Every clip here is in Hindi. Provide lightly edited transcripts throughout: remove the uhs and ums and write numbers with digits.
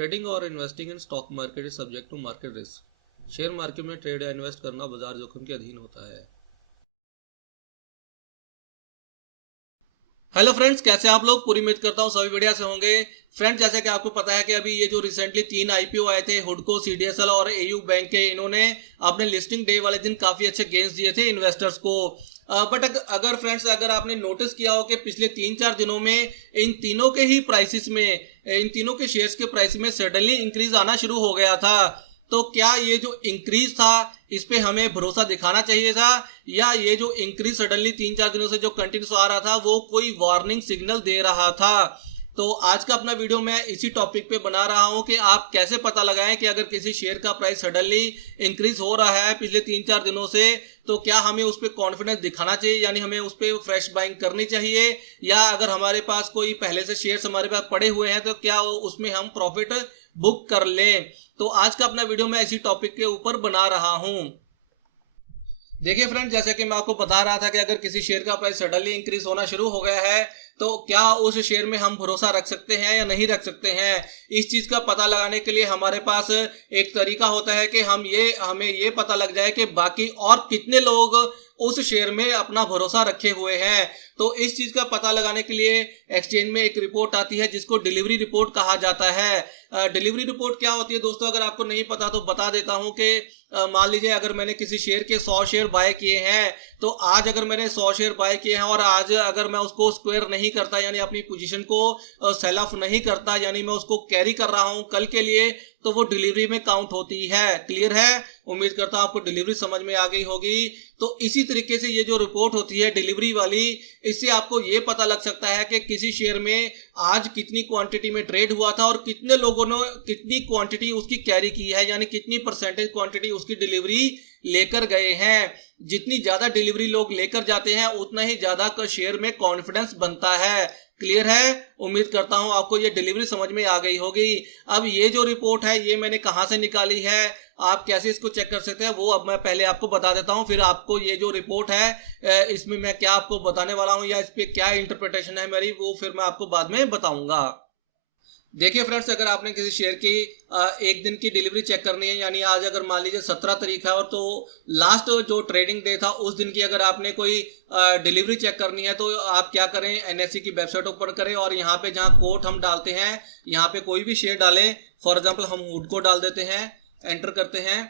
ट्रेडिंग और investing in stock market is subject to market risk. Share market में ट्रेड या इन्वेस्ट करना बाजार जोखिम के अधीन होता है। हेलो फ्रेंड्स, कैसे आप लोग? पूरी उम्मीद करता हूँ सभी बढ़िया से होंगे। फ्रेंड्स, जैसे कि आपको पता है कि अभी ये जो रिसेंटली 3 आईपीओ आए थे, हुडको, सीडीएसएल और एयू बैंक के, इन्होंने अपने लिस्टिंग डे वाले दिन काफी अच्छे गेन्स दिए थे इन्वेस्टर्स को। बट अगर फ्रेंड्स, अगर आपने नोटिस किया हो कि पिछले 3-4 दिनों में इन तीनों के ही प्राइसेस में, इन तीनों के शेयर्स के प्राइस में सडनली इंक्रीज आना शुरू हो गया था। तो क्या ये जो इंक्रीज था इस पे हमें भरोसा दिखाना चाहिए था, या ये जो इंक्रीज सडनली 3-4 दिनों से जो कंटिन्यूस आ रहा था वो कोई वार्निंग सिग्नल दे रहा था? तो आज का अपना वीडियो मैं इसी टॉपिक पे बना रहा हूं कि आप कैसे पता लगाएं कि अगर किसी शेयर का प्राइस सडनली इंक्रीज हो रहा है पिछले 3-4 दिनों से, तो क्या हमें उस पर कॉन्फिडेंस दिखाना चाहिए, यानी हमें उस पर फ्रेश बाइंग करनी चाहिए, या अगर हमारे पास कोई पहले से शेयर्स हमारे पास पड़े हुए हैं तो क्या उसमें हम प्रॉफिट बुक कर लें। तो आज का अपना वीडियो मैं इसी टॉपिक के ऊपर बना रहा हूं। देखिए फ्रेंड, जैसे कि मैं आपको बता रहा था कि अगर किसी शेयर का प्राइस सडनली इंक्रीज होना शुरू हो गया है तो क्या उस शेयर में हम भरोसा रख सकते हैं या नहीं रख सकते हैं। इस चीज का पता लगाने के लिए हमारे पास एक तरीका होता है कि हमें ये पता लग जाए कि बाकी और कितने लोग उस शेयर में अपना भरोसा रखे हुए हैं। तो इस चीज का पता लगाने के लिए एक्सचेंज में एक रिपोर्ट आती है जिसको डिलीवरी रिपोर्ट कहा जाता है। डिलीवरी रिपोर्ट क्या होती है दोस्तों, अगर आपको नहीं पता तो बता देता हूं कि मान लीजिए अगर मैंने किसी शेयर के 100 शेयर बाय किए हैं, तो आज अगर मैंने 100 शेयर बाय किए हैं और आज अगर मैं उसको स्क्वायर नहीं करता, यानी अपनी पोजीशन को सेल ऑफ नहीं करता, यानी मैं उसको कैरी कर रहा हूं कल के लिए, तो वो डिलीवरी में काउंट होती है। क्लियर है? उम्मीद करता हूं आपको डिलीवरी समझ में आ गई होगी। तो इसी तरीके से ये जो रिपोर्ट होती है डिलीवरी वाली, इससे आपको ये पता लग सकता है कि किसी शेयर में आज कितनी क्वांटिटी में ट्रेड हुआ था और कितने लोगों ने कितनी क्वांटिटी उसकी कैरी की है, यानी कितनी परसेंटेज क्वांटिटी उसकी डिलीवरी लेकर गए हैं। जितनी ज्यादा डिलीवरी लोग लेकर जाते हैं उतना ही ज्यादा का शेयर में कॉन्फिडेंस बनता है। क्लियर है? उम्मीद करता हूं आपको ये डिलीवरी समझ में आ गई होगी। अब ये जो रिपोर्ट है ये मैंने कहां से निकाली है, आप कैसे इसको चेक कर सकते हैं, वो अब मैं पहले आपको बता देता हूं, फिर आपको ये जो रिपोर्ट है इसमें मैं क्या आपको बताने वाला हूं या इस पे क्या इंटरप्रिटेशन है मेरी, वो फिर मैं आपको बाद में बताऊंगा। देखिए फ्रेंड्स, अगर आपने किसी शेयर की एक दिन की डिलीवरी चेक करनी है, यानी आज अगर मान लीजिए 17 तारीख है और तो लास्ट जो ट्रेडिंग डे था उस दिन की अगर आपने कोई डिलीवरी चेक करनी है, तो आप क्या करें, एनएसई की वेबसाइट ओपन करें और यहाँ पे जहाँ कोड हम डालते हैं, यहाँ पे कोई भी शेयर डालें। फॉर एग्जाम्पल हम हुडको डाल देते हैं, एंटर करते हैं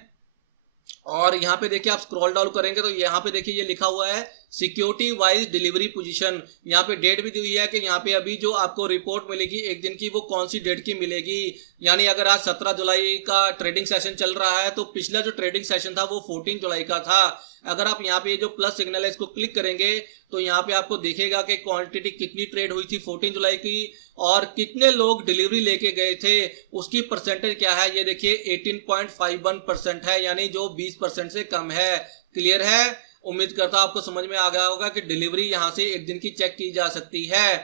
और यहाँ पे देखिए आप स्क्रॉल डाउन करेंगे तो यहाँ पे देखिए ये लिखा हुआ है सिक्योरिटी वाइज डिलीवरी पोजीशन। यहाँ पे डेट भी दी हुई है कि यहाँ पे अभी जो आपको रिपोर्ट मिलेगी एक दिन की, वो कौन सी डेट की मिलेगी। यानी अगर आज 17 जुलाई का ट्रेडिंग सेशन चल रहा है तो पिछला जो ट्रेडिंग सेशन था वो 14 जुलाई का था। अगर आप यहाँ पे जो प्लस सिग्नल है इसको क्लिक करेंगे तो यहाँ पे आपको दिखेगा कि क्वांटिटी कितनी ट्रेड हुई थी 14 जुलाई की और कितने लोग डिलीवरी लेके गए थे, उसकी परसेंटेज क्या है। ये देखिए 18.51% है, यानी जो 20% से कम है। क्लियर है? उम्मीद करता हूं आपको समझ में आ गया होगा कि डिलीवरी यहां से एक दिन की चेक की जा सकती है।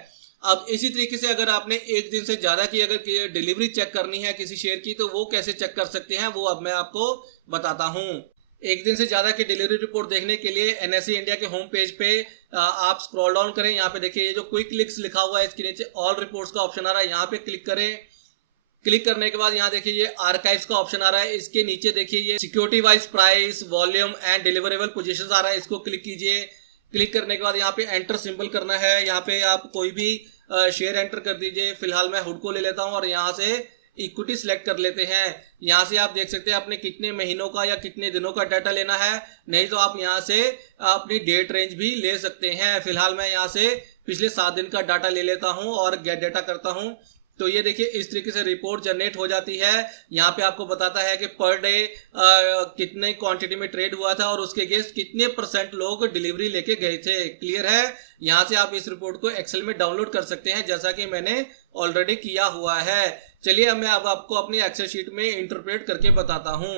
अब इसी तरीके से अगर आपने एक दिन से ज्यादा की अगर डिलीवरी चेक करनी है किसी शेयर की, तो वो कैसे चेक कर सकते हैं वो अब मैं आपको बताता हूं। एक दिन से ज्यादा की डिलीवरी रिपोर्ट देखने के लिए एनएसई इंडिया के होम पेज पे आप स्क्रॉल डाउन करें। यहाँ पे देखिए ये जो क्विक लिंक्स लिखा हुआ है इसके नीचे ऑल रिपोर्ट्स का ऑप्शन आ रहा है, यहाँ पे क्लिक करें। क्लिक करने के बाद यहाँ देखिए ये आर्काइव्स का ऑप्शन आ रहा है, इसके नीचे देखिए ये security wise price, volume and deliverable positions आ रहा है, इसको क्लिक कीजिए। क्लिक करने के बाद यहाँ पे एंटर सिंबल करना है, यहाँ पे आप कोई भी शेयर एंटर कर दीजिए। फिलहाल मैं हुडको ले लेता हूँ और यहाँ से इक्विटी सिलेक्ट कर लेते हैं। यहाँ से आप देख सकते हैं आपने कितने महीनों का या कितने दिनों का डाटा लेना है, नहीं तो आप यहाँ से अपनी डेट रेंज भी ले सकते हैं। फिलहाल मैं यहाँ से पिछले 7 दिन का डाटा ले लेता हूँ और गेट डाटा करता हूँ। तो ये देखिए इस तरीके से रिपोर्ट जनरेट हो जाती है। यहाँ पे आपको बताता है कि पर डे कितने क्वांटिटी में ट्रेड हुआ था और उसके अगेंस्ट कितने % लोग डिलीवरी लेके गए थे। क्लियर है? यहाँ से आप इस रिपोर्ट को एक्सेल में डाउनलोड कर सकते हैं, जैसा कि मैंने ऑलरेडी किया हुआ है। चलिए अब मैं आपको अपनी एक्सेल शीट में इंटरप्रेट करके बताता हूँ।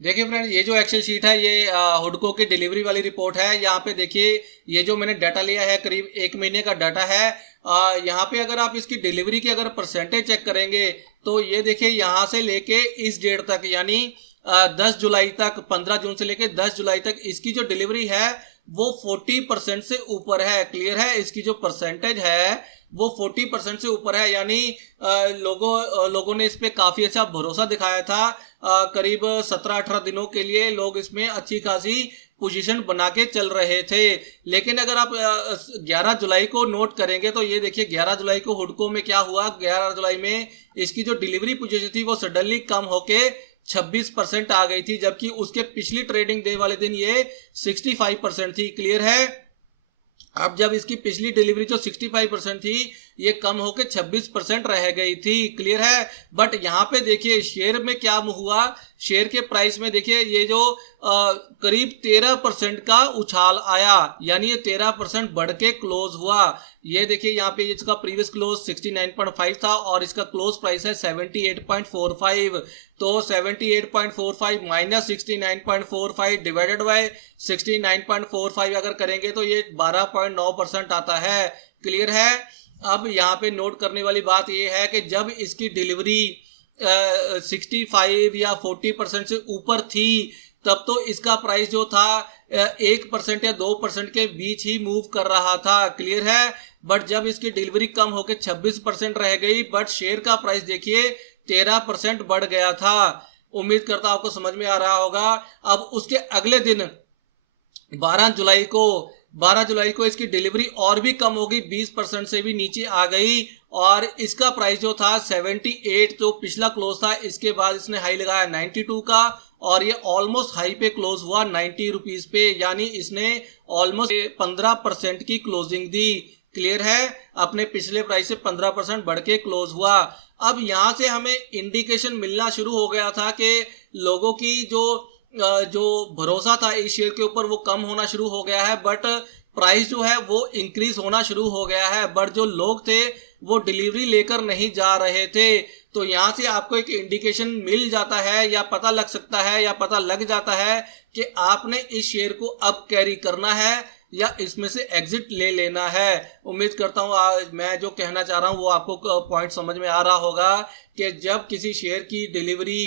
देखिए फ्रेंड, ये जो एक्सेल शीट है ये हुडको की डिलीवरी वाली रिपोर्ट है। यहाँ पे देखिए ये जो मैंने डाटा लिया है करीब 1 महीने का डाटा है। यहाँ पे अगर आप इसकी डिलीवरी की अगर परसेंटेज चेक करेंगे तो ये देखिए यहाँ से लेके इस डेट तक, यानी 10 जुलाई तक, 15 जून से लेके 10 जुलाई तक इसकी जो डिलीवरी है वो 40% से ऊपर है। क्लियर है, इसकी जो परसेंटेज है वो 40% से ऊपर है, यानी लोगों ने इस पे काफी अच्छा भरोसा दिखाया था। करीब 17-18 दिनों के लिए लोग इसमें अच्छी खासी पोजीशन बना के चल रहे थे। लेकिन अगर आप 11 जुलाई को नोट करेंगे तो ये देखिए 11 जुलाई को हुडको में क्या हुआ। 11 जुलाई में इसकी जो डिलीवरी पोजीशन थी वो सडनली कम होके 26% आ गई थी, जबकि उसके पिछली ट्रेडिंग डे वाले दिन ये 65% थी। क्लियर है, अब जब इसकी पिछली डिलीवरी जो 65% थी ये कम होकर 26% रह गई थी। क्लियर है, बट यहाँ पे देखिए शेयर में क्या हुआ। शेयर के प्राइस में देखिए ये जो करीब 13% का उछाल आया, यानी ये 13% बढ़ के क्लोज हुआ। ये देखिए यहाँ पे इसका प्रीवियस क्लोज 69.5 था और इसका क्लोज प्राइस है 78.45। तो 78.45 माइनस 69.45 डिवाइडेड बाय 69.45 अगर करेंगे तो ये 12.9% आता है। क्लियर है, अब यहाँ पे नोट करने वाली बात ये है कि जब इसकी डिलीवरी 65 या 40% से ऊपर थी तब तो इसका प्राइस जो था 1% या 2% के बीच ही मूव कर रहा था। क्लियर है, बट जब इसकी डिलीवरी कम होकर 26% रह गई, बट शेयर का प्राइस देखिए 13% बढ़ गया था। उम्मीद करता हूं आपको समझ में आ रहा होगा। अब उसके अगले दिन 12 जुलाई को इसकी डिलीवरी और भी कम होगी, 20% से भी नीचे आ गई और इसका प्राइस जो था 78 जो पिछला क्लोज था, इसके बाद इसने हाई लगाया 92 का और ये ऑलमोस्ट हाई पे क्लोज हुआ 90 रुपीज पे, यानी इसने ऑलमोस्ट 15% की क्लोजिंग दी। क्लियर है, अपने पिछले प्राइस से 15% बढ़ के क्लोज हुआ। अब यहां से हमें इंडिकेशन मिलना शुरू हो गया था कि लोगों की जो भरोसा था इस शेयर के ऊपर वो कम होना शुरू हो गया है, बट प्राइस जो है वो इंक्रीज होना शुरू हो गया है, बट जो लोग थे वो डिलीवरी लेकर नहीं जा रहे थे। तो यहां से आपको एक इंडिकेशन मिल जाता है या पता लग सकता है या पता लग जाता है कि आपने इस शेयर को अब कैरी करना है या इसमें से एग्जिट ले लेना है। उम्मीद करता हूं आज मैं जो कहना चाह रहा हूं वो आपको पॉइंट समझ में आ रहा होगा कि जब किसी शेयर की डिलीवरी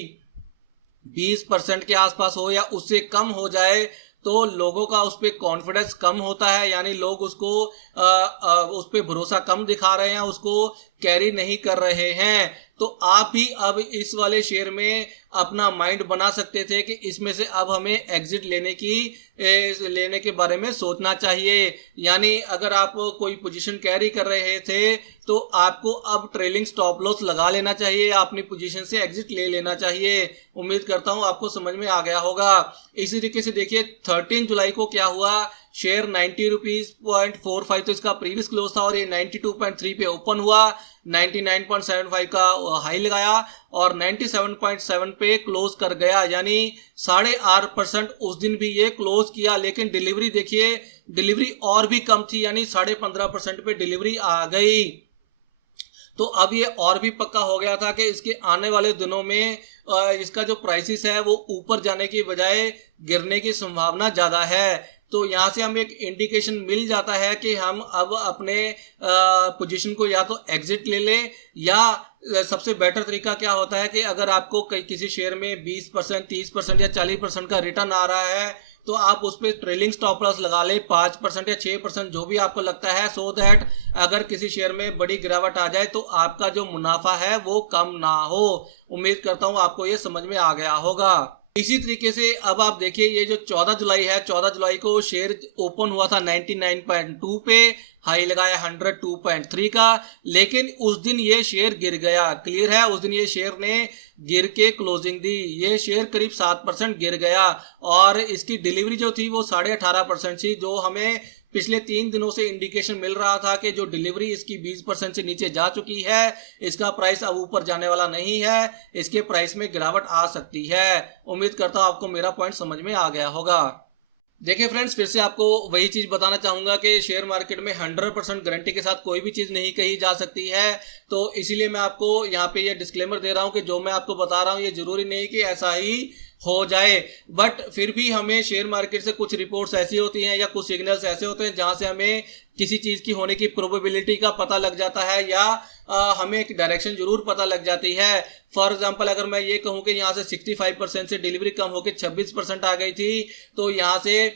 20% के आसपास हो या उससे कम हो जाए तो लोगों का उस पर कॉन्फिडेंस कम होता है, यानी लोग उसको उस पर भरोसा कम दिखा रहे हैं, उसको कैरी नहीं कर रहे हैं। तो आप भी अब इस वाले शेयर में अपना माइंड बना सकते थे कि इसमें से अब हमें एग्जिट लेने के बारे में सोचना चाहिए। यानी अगर आप कोई पोजीशन कैरी कर रहे थे तो आपको अब ट्रेलिंग स्टॉप लॉस लगा लेना चाहिए या अपनी पोजीशन से एग्जिट ले लेना चाहिए। उम्मीद करता हूं आपको समझ में आ गया होगा। इसी तरीके से देखिए 13 जुलाई को क्या हुआ, शेयर 90 रुपीज 0.45 तो इसका प्रीवियस क्लोज था और ये 92.3 पे ओपन हुआ, 99.75 का हाई लगाया और 97.7 पे क्लोज कर गया, यानी 8.5% उस दिन भी ये क्लोज किया। लेकिन डिलीवरी देखिए, डिलीवरी और भी कम थी, यानी 15.5% पे डिलीवरी आ गई। तो अब ये और भी पक्का हो गया था कि इसके आने वाले दिनों में इसका जो प्राइसिस है वो ऊपर जाने की बजाय गिरने की संभावना ज्यादा है। तो यहाँ से हमें एक इंडिकेशन मिल जाता है कि हम अब अपने पोजीशन को या तो एग्जिट ले लें या सबसे बेटर तरीका क्या होता है कि अगर आपको किसी शेयर में 20%, 30% या 40% का रिटर्न आ रहा है तो आप उस पर ट्रेलिंग स्टॉप लॉस लगा ले 5% या 6% जो भी आपको लगता है, सो दैट अगर किसी शेयर में बड़ी गिरावट आ जाए तो आपका जो मुनाफा है वो कम ना हो। उम्मीद करता हूं आपको ये समझ में आ गया होगा। इसी तरीके से अब आप देखिए ये जो 14 जुलाई है, 14 जुलाई को शेयर ओपन हुआ था 99.2 पे, हाई लगाया 102.3 का, लेकिन उस दिन ये शेयर गिर गया। क्लियर है, उस दिन ये शेयर ने गिर के क्लोजिंग दी, ये शेयर करीब 7% गिर गया और इसकी डिलीवरी जो थी वो 18.5% थी, जो हमें पिछले 3 दिनों से इंडिकेशन मिल रहा था कि जो डिलीवरी इसकी 20% से नीचे जा चुकी है, इसका प्राइस अब ऊपर जाने वाला नहीं है, इसके प्राइस में गिरावट आ सकती है। उम्मीद करता हूं आपको मेरा पॉइंट समझ में आ गया होगा। देखिए फ्रेंड्स, फिर से आपको वही चीज बताना चाहूंगा कि शेयर मार्केट में 100% गारंटी के साथ कोई भी चीज नहीं कही जा सकती है। तो इसीलिए मैं आपको यहाँ पे ये डिस्क्लेमर दे रहा हूँ कि जो मैं आपको बता रहा हूँ ये जरूरी नहीं कि ऐसा ही हो जाए। बट फिर भी हमें शेयर मार्केट से कुछ रिपोर्ट्स ऐसी होती हैं या कुछ सिग्नल्स ऐसे होते हैं जहां से हमें किसी चीज की होने की प्रोबेबिलिटी का पता लग जाता है, या हमें एक डायरेक्शन जरूर पता लग जाती है। फॉर एग्जांपल अगर मैं ये कहूं कि यहाँ से 65% से डिलीवरी कम होकर 26% आ गई थी, तो यहाँ से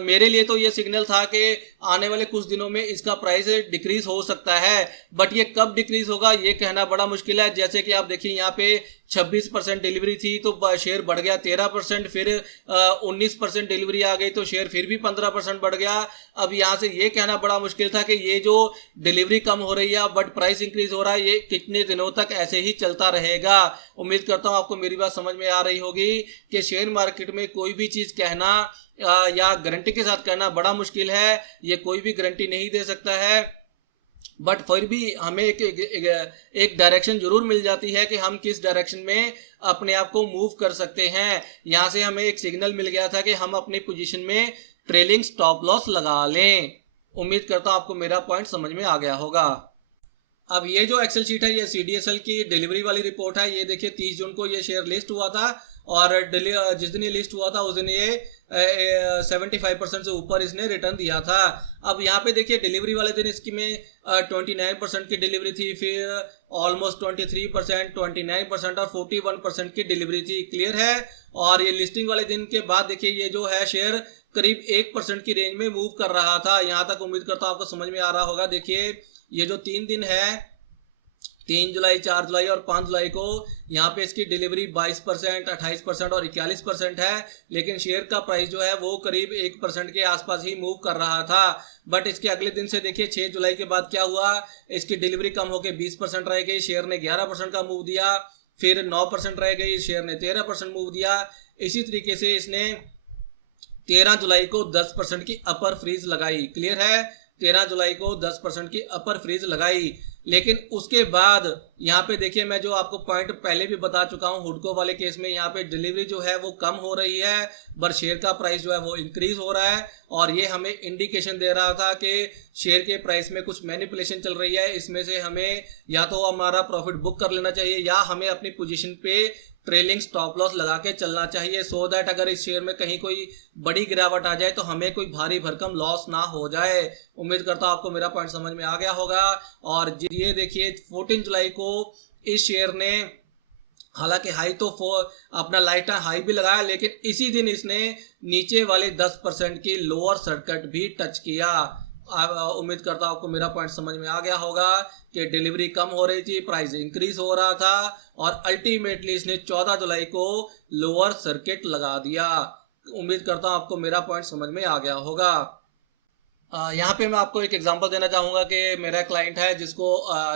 मेरे लिए तो ये सिग्नल था कि आने वाले कुछ दिनों में इसका प्राइस डिक्रीज हो सकता है। बट ये कब डिक्रीज होगा ये कहना बड़ा मुश्किल है। जैसे कि आप देखिए यहाँ पे 26% डिलीवरी थी तो शेयर बढ़ गया 13%, फिर 19% डिलीवरी आ गई तो शेयर फिर भी 15% बढ़ गया। अब यहाँ से ये कहना बड़ा मुश्किल था कि ये जो डिलीवरी कम हो रही है बट प्राइस इंक्रीज हो रहा है, ये कितने दिनों तक ऐसे ही चलता रहेगा। उम्मीद करता हूँ आपको मेरी बात समझ में आ रही होगी कि शेयर मार्केट में कोई भी चीज कहना या गारंटी के साथ कहना बड़ा मुश्किल है। ये कोई भी गारंटी नहीं दे सकता है, बट फिर भी हमें एक डायरेक्शन जरूर मिल जाती है कि हम किस डायरेक्शन में अपने आप को मूव कर सकते हैं। यहां से हमें एक सिग्नल मिल गया था कि हम अपनी पोजीशन में ट्रेलिंग स्टॉप लॉस लगा लें। उम्मीद करता हूं आपको मेरा पॉइंट समझ में आ गया होगा। अब ये जो एक्सेल शीट है ये सीडीएसएल की डिलीवरी वाली रिपोर्ट है। ये देखिए 30 जून को ये शेयर लिस्ट हुआ था और जिस दिन ये लिस्ट हुआ था उस दिन ये 75% से ऊपर इसने रिटर्न दिया था। अब यहाँ पे देखिए डिलीवरी वाले दिन इसकी में 29% की डिलीवरी थी, फिर ऑलमोस्ट 23%, 29% और 41% की डिलीवरी थी। क्लियर है। और ये लिस्टिंग वाले दिन के बाद देखिए ये जो है शेयर करीब 1% की रेंज में मूव कर रहा था। यहाँ तक उम्मीद करता हूँ आपको समझ में आ रहा होगा। देखिए ये जो 3 दिन है, 3 जुलाई, 4 जुलाई और 5 जुलाई को यहाँ पे इसकी डिलीवरी 22%, 28% और 41% है, लेकिन शेयर का प्राइस जो है वो करीब 1% के आसपास ही मूव कर रहा था। बट इसके अगले दिन से देखिए 6 जुलाई के बाद क्या हुआ, इसकी डिलीवरी कम होकर 20% रह गई, शेयर ने 11% का मूव दिया, फिर 9% रह गई, शेयर ने 13% मूव दिया। इसी तरीके से इसने 13 जुलाई को 10% की अपर फ्रीज लगाई। क्लियर है। 13 जुलाई को 10% की अपर फ्रीज लगाई, लेकिन उसके बाद यहाँ पे देखिए मैं जो आपको पॉइंट पहले भी बता चुका हूँ, हुडको वाले केस में यहाँ पे डिलीवरी जो है वो कम हो रही है पर शेयर का प्राइस जो है वो इंक्रीज हो रहा है। और ये हमें इंडिकेशन दे रहा था कि शेयर के प्राइस में कुछ मैनिपुलेशन चल रही है। इसमें से हमें या तो हमारा प्रॉफिट बुक कर लेना चाहिए या हमें अपनी पोजीशन पे ट्रेलिंग स्टॉप लॉस लगा के चलना चाहिए, सो दैट अगर इस शेयर में कहीं कोई बड़ी गिरावट आ जाए तो हमें कोई भारी भरकम लॉस ना हो जाए। उम्मीद करता हूं आपको मेरा पॉइंट समझ में आ गया होगा। और ये देखिए 14 जुलाई को इस शेयर ने हालांकि हाई तो अपना लाइट हाई भी लगाया, लेकिन इसी दिन इसने नीचे वाले 10% की लोअर सर्किट भी टच किया। उम्मीद करता हूं आपको मेरा पॉइंट समझ में आ गया होगा कि डिलीवरी कम हो रही थी, प्राइस इंक्रीज हो रहा था और अल्टीमेटली इसने 14 जुलाई को लोअर सर्किट लगा दिया। उम्मीद करता हूं आपको मेरा पॉइंट समझ में आ गया होगा। यहाँ पे मैं आपको एक एग्जांपल देना चाहूँगा कि मेरा क्लाइंट है जिसको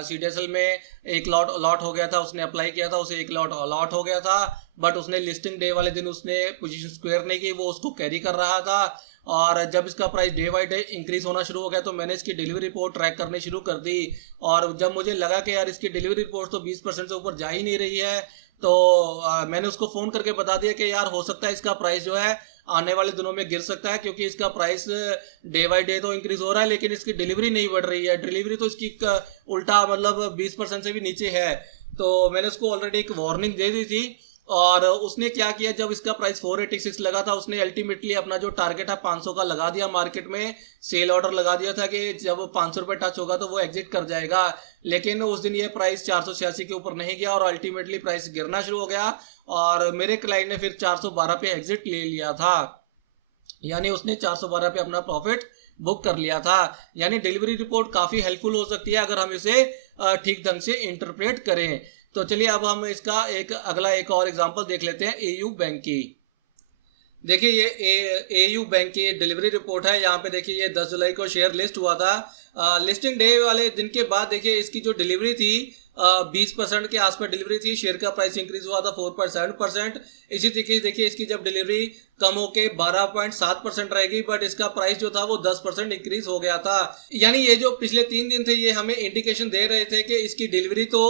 सीडीएसएल में एक लॉट अलॉट हो गया था, उसने अप्लाई किया था, उसे एक लॉट अलॉट हो गया था, बट उसने लिस्टिंग डे वाले दिन उसने पोजीशन स्क्वायर नहीं की, वो उसको कैरी कर रहा था। और जब इसका price day by day increase होना शुरू हो गया तो मैंने इसकी डिलीवरी रिपोर्ट ट्रैक करनी शुरू कर दी। और जब मुझे लगा कि यार इसकी डिलीवरी रिपोर्ट तो 20% से ऊपर जा ही नहीं रही है, तो मैंने उसको फ़ोन करके बता दिया कि यार हो सकता है इसका प्राइस जो है आने वाले दिनों में गिर सकता है, क्योंकि इसका प्राइस डे बाई डे तो इंक्रीज हो रहा है लेकिन इसकी डिलीवरी नहीं बढ़ रही है। डिलीवरी तो इसकी उल्टा मतलब 20% से भी नीचे है। तो मैंने उसको ऑलरेडी एक वार्निंग दे दी थी। और उसने क्या किया, जब इसका प्राइस 486 लगा था उसने अल्टीमेटली अपना जो टारगेट है 500 का लगा दिया, मार्केट में सेल ऑर्डर लगा दिया था कि जब 500 रुपये टच होगा तो वो एग्जिट कर जाएगा। लेकिन उस दिन ये प्राइस 486 के ऊपर नहीं गया और अल्टीमेटली प्राइस गिरना शुरू हो गया और मेरे क्लाइंट ने फिर 412 पे एग्जिट ले लिया था, यानी उसने 412 पे अपना प्रॉफिट बुक कर लिया था। यानी डिलीवरी रिपोर्ट काफी हेल्पफुल हो सकती है अगर हम इसे ठीक ढंग से इंटरप्रेट करें। तो चलिए अब हम इसका एक और एग्जांपल देख लेते हैं एयू बैंक की। देखिए ये एयू बैंक की डिलीवरी रिपोर्ट है। यहाँ पे देखिए ये 10 जुलाई को शेयर लिस्ट हुआ था। लिस्टिंग डे वाले दिन के बाद देखिए इसकी जो डिलीवरी थी 20% के आसपास डिलीवरी थी, शेयर का प्राइस इंक्रीज हुआ था 4.7%। इसी तरीके से देखिए इसकी जब डिलीवरी कम होके 12.7% रहेगी, बट इसका प्राइस जो था वो 10% इंक्रीज हो गया था। यानी ये जो पिछले 3 दिन थे ये हमें इंडिकेशन दे रहे थे कि इसकी डिलीवरी तो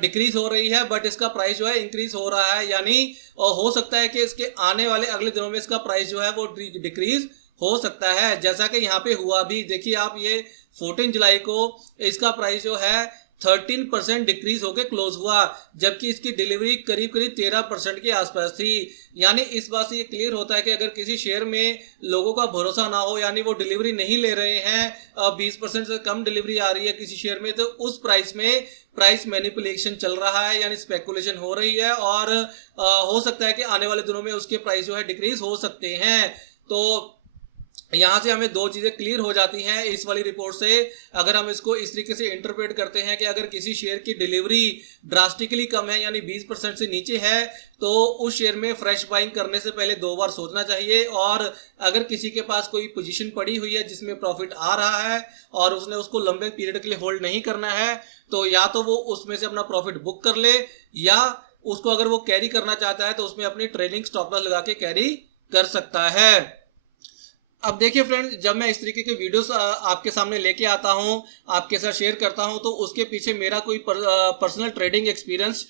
डिक्रीज हो रही है बट इसका प्राइस जो है इंक्रीज हो रहा है। यानी हो सकता है कि इसके आने वाले अगले दिनों में इसका प्राइस जो है वो डिक्रीज हो सकता है, जैसा कि यहाँ पे हुआ भी। देखिए आप ये 14 जुलाई को इसका प्राइस जो है 13% डिक्रीज होकर क्लोज हुआ, जबकि इसकी डिलीवरी करीब करीब 13% के आसपास थी। यानी इस बात से ये क्लियर होता है कि अगर किसी शेयर में लोगों का भरोसा ना हो, यानी वो डिलीवरी नहीं ले रहे हैं, 20% से कम डिलीवरी आ रही है किसी शेयर में, तो उस प्राइस में प्राइस मैनिपुलेशन चल रहा है, यानी स्पेकुलेशन हो रही है, और हो सकता है कि आने वाले दिनों में उसके प्राइस जो है डिक्रीज हो सकते हैं। तो यहाँ से हमें दो चीजें क्लियर हो जाती हैं इस वाली रिपोर्ट से। अगर हम इसको इस तरीके से इंटरप्रेट करते हैं कि अगर किसी शेयर की डिलीवरी ड्रास्टिकली कम है, यानी 20% से नीचे है, तो उस शेयर में फ्रेश बाइंग करने से पहले 2 बार सोचना चाहिए। और अगर किसी के पास कोई पोजीशन पड़ी हुई है जिसमें प्रॉफिट आ रहा है और उसने उसको लंबे पीरियड के लिए होल्ड नहीं करना है, तो या तो वो उसमें से अपना प्रॉफिट बुक कर ले, या उसको अगर वो कैरी करना चाहता है तो उसमें अपनी ट्रेलिंग स्टॉप लॉस लगा के कैरी कर सकता है। अब देखिए फ्रेंड्स, जब मैं इस तरीके के वीडियोस आपके सामने लेके आता हूं, आपके साथ शेयर करता हूं, तो उसके पीछे मेरा कोई पर्सनल ट्रेडिंग एक्सपीरियंस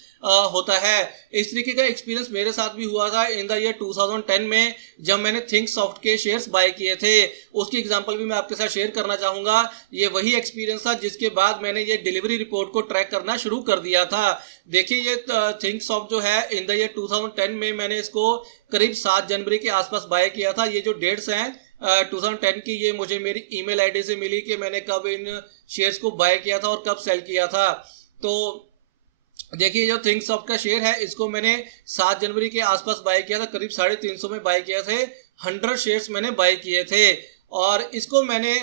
होता है। इस तरीके का एक्सपीरियंस मेरे साथ भी हुआ था इन द ईयर 2010 में, जब मैंने थिंकसॉफ्ट के शेयर्स बाय किए थे। उसकी एग्जांपल भी मैं आपके साथ शेयर करना चाहूंगा। ये वही एक्सपीरियंस था जिसके बाद मैंने ये डिलीवरी रिपोर्ट को ट्रैक करना शुरू कर दिया था। देखिए, ये थिंकसॉफ्ट जो है इन द ईयर 2010 में मैंने इसको करीब 7 जनवरी के आसपास बाय किया था। ये जो डेट्स हैं 2010 की, ये मुझे मेरी ईमेल आईडी से मिली कि मैंने कब इन शेयर्स को बाय किया था और कब सेल किया था। तो देखिए, जो थिंकसॉफ्ट का शेयर है इसको मैंने 7 जनवरी के आसपास बाय किया था, करीब 350 में बाय किया थे। 100 शेयर्स मैंने बाय किए थे, और इसको मैंने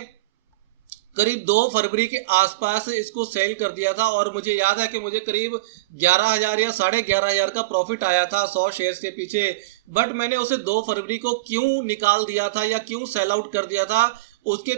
करीब 2 फरवरी के आसपास इसको सेल कर दिया था। और मुझे याद है कि मुझे करीब 11,000 या 11,500 का प्रॉफिट आया था 100 शेयर्स के पीछे। बट मैंने उसे 2 फरवरी को क्यों निकाल दिया था या क्यों सेल आउट कर दिया था, उसके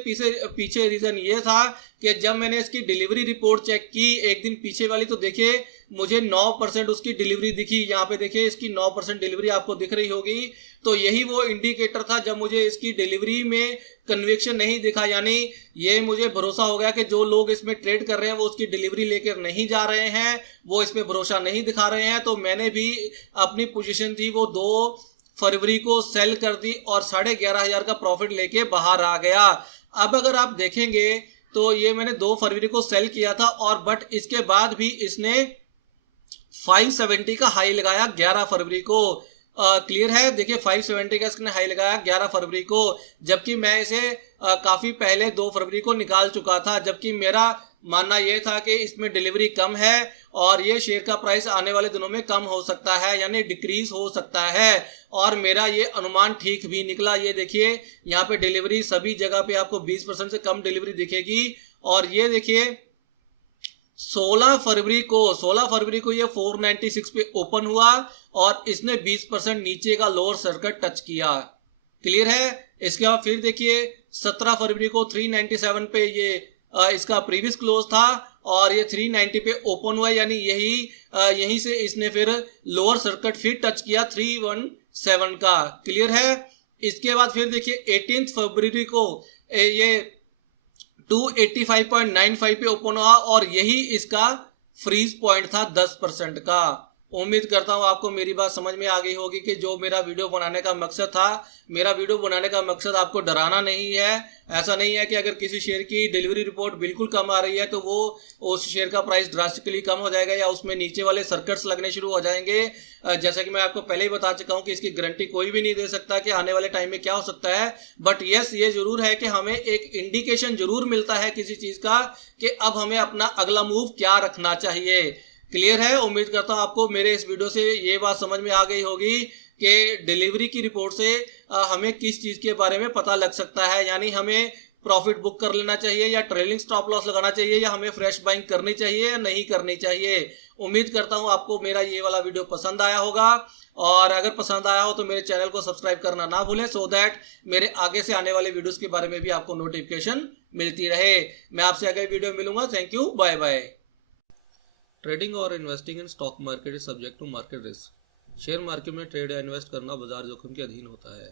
पीछे रीजन ये था कि जब मैंने इसकी डिलीवरी रिपोर्ट चेक की एक दिन पीछे वाली, तो देखिए मुझे 9% उसकी डिलीवरी दिखी। यहाँ पे देखिए इसकी 9% डिलीवरी आपको दिख रही होगी। तो यही वो इंडिकेटर था जब मुझे इसकी डिलीवरी में कन्विक्शन नहीं दिखा, यानी ये मुझे भरोसा हो गया कि जो लोग इसमें ट्रेड कर रहे हैं वो उसकी डिलीवरी लेकर नहीं जा रहे हैं, वो इसमें भरोसा नहीं दिखा रहे हैं। तो मैंने भी अपनी पोजीशन थी वो 2 फरवरी को सेल कर दी और 11,500 का प्रॉफिट लेके बाहर आ गया। अब अगर आप देखेंगे तो ये मैंने 2 फरवरी को सेल किया था, और बट इसके बाद भी इसने 570 का हाई लगाया 11 फरवरी को। क्लियर है, देखिए 570 का इसने हाई लगाया 11 फरवरी को, जबकि मैं इसे काफी पहले 2 फरवरी को निकाल चुका था। जबकि मेरा मानना यह था कि इसमें डिलीवरी कम है और ये शेयर का प्राइस आने वाले दिनों में कम हो सकता है, यानी डिक्रीज हो सकता है। और मेरा ये अनुमान ठीक भी निकला। ये देखिए यहाँ पे डिलीवरी सभी जगह पे आपको 20% से कम डिलीवरी दिखेगी। और ये देखिए 16 फरवरी को ये 496 पे ओपन हुआ और इसने 20% नीचे का लोअर सर्किट टच किया। क्लियर है। इसके बाद फिर देखिए 17 फरवरी को 397 पे ये इसका प्रीवियस क्लोज था और ये 390 पे ओपन हुआ, यानी यहीं से इसने फिर लोअर सर्किट फिर टच किया 317 का। क्लियर है। इसके बाद फिर देखिए 18 फरवरी को ये 285.95 पे ओपन हुआ और यही इसका फ्रीज पॉइंट था 10% का। उम्मीद करता हूं आपको मेरी बात समझ में आ गई होगी कि जो मेरा वीडियो बनाने का मकसद था, मेरा वीडियो बनाने का मकसद आपको डराना नहीं है। ऐसा नहीं है कि अगर किसी शेयर की डिलीवरी रिपोर्ट बिल्कुल कम आ रही है तो वो उस शेयर का प्राइस ड्रास्टिकली कम हो जाएगा या उसमें नीचे वाले सर्किट्स लगने शुरू हो जाएंगे। जैसा कि मैं आपको पहले ही बता चुका हूं कि इसकी गारंटी कोई भी नहीं दे सकता कि आने वाले टाइम में क्या हो सकता है। बट यस, ये जरूर है कि हमें एक इंडिकेशन जरूर मिलता है किसी चीज का कि अब हमें अपना अगला मूव क्या रखना चाहिए। क्लियर है। उम्मीद करता हूं आपको मेरे इस वीडियो से ये बात समझ में आ गई होगी कि डिलीवरी की रिपोर्ट से हमें किस चीज के बारे में पता लग सकता है, यानी हमें प्रॉफिट बुक कर लेना चाहिए या ट्रेलिंग स्टॉप लॉस लगाना चाहिए या हमें फ्रेश बाइंग करनी चाहिए या नहीं करनी चाहिए। उम्मीद करता हूं आपको मेरा ये वाला वीडियो पसंद आया होगा, और अगर पसंद आया हो तो मेरे चैनल को सब्सक्राइब करना ना भूलें, सो दैट मेरे आगे से आने वाले वीडियोस के बारे में भी आपको नोटिफिकेशन मिलती रहे। मैं आपसे अगले वीडियो मिलूंगा। Thank you, bye bye. Trading और investing in stock market is subject to market risk. Share market में ट्रेड या इन्वेस्ट करना बाजार जोखिम के अधीन होता है।